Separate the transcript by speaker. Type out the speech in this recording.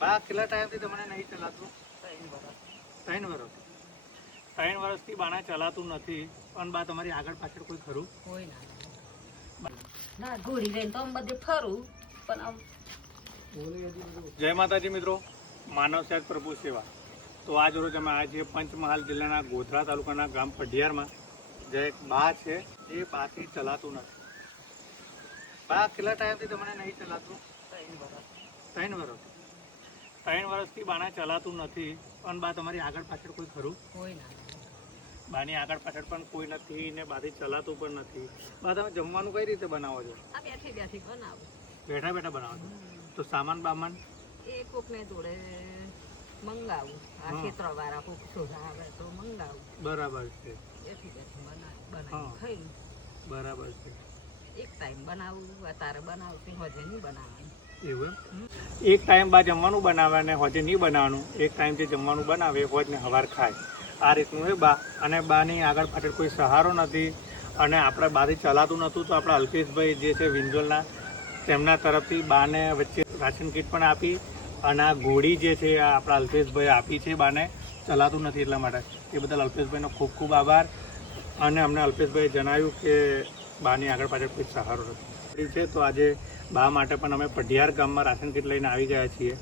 Speaker 1: બા કેટલા ટાઈમથી તમને નહીં ચલાતું? ત્રણ વર્ષ ત્રણ વર્ષથી બાણા ચલાતું નથી. પણ બા તમારી આગળ પાછળ કોઈ ખરું?
Speaker 2: કોઈ ના. ના ઘોડી લઈને તો બધે ફરું પણ
Speaker 1: જય માતાજી મિત્રો. માનવ સેજ પ્રભુ સેવા. તો આજ રોજ અમે આજે પંચમહાલ જિલ્લાના ગોધરા તાલુકાના ગામ પઢિયારમાં જે એક બા છે એ બાથી ચલાતું નથી. બા કેટલા ટાઈમથી તમને નહીં ચલાતું?
Speaker 2: ત્રણ વર્ષ
Speaker 1: ત્રણ વર્ષ ત્રણ વર્ષથી બાના ચલાતું નથી. પણ બા તમારી આગળ પાછળ કોઈ ખરું?
Speaker 2: કોઈ ના.
Speaker 1: બાની આગળ પાછળ પણ કોઈ નથી ને બાથી ચલાતું પણ નથી. બા તમે જમવાનું કઈ રીતે બનાવો છો?
Speaker 2: બેઠી બેઠી
Speaker 1: બેઠા બેઠા બનાવો છો? તો સામાન બામાન?
Speaker 2: એ કોકને જોડે મંગાવું. આ. ખેતર વાળા કોક શોધા આવે તો મંગાવું.
Speaker 1: બરાબર છે.
Speaker 2: બેઠી બેઠી બનાવી ખાઈ.
Speaker 1: બરાબર છે.
Speaker 2: એક ટાઈમ બનાવું અત્યારે બનાવું તે હજે નહીં બનાવવાનું.
Speaker 1: એક ટાઈમ બા જમવાનું બનાવે અને હોજે નહીં બનાવવાનું. એક ટાઈમ જે જમવાનું બનાવે હોજ ને હવાર ખાય. આ રીતનું એ બા. અને બાની આગળ પાછળ કોઈ સહારો નથી. અને આપણે બાથી ચલાતું નહોતું તો આપણા અલ્પેશભાઈ જે છે વિંજોલના, તેમના તરફથી બાને વચ્ચે રાશન કીટ પણ આપી. અને આ ઘોડી જે છે આપણા અલ્પેશભાઈ આપી છે બાને. ચલાતું નથી એટલા માટે. એ બદલ અલ્પેશભાઈનો ખૂબ ખૂબ આભાર. અને અમને અલ્પેશભાઈએ જણાવ્યું કે બાની આગળ પાછળ કોઈ સહારો નથી. છે તો આજે બા માટે પણ અમે પઢિયાર ગામમાં રાશન કીટ લઈને આવી ગયા છીએ.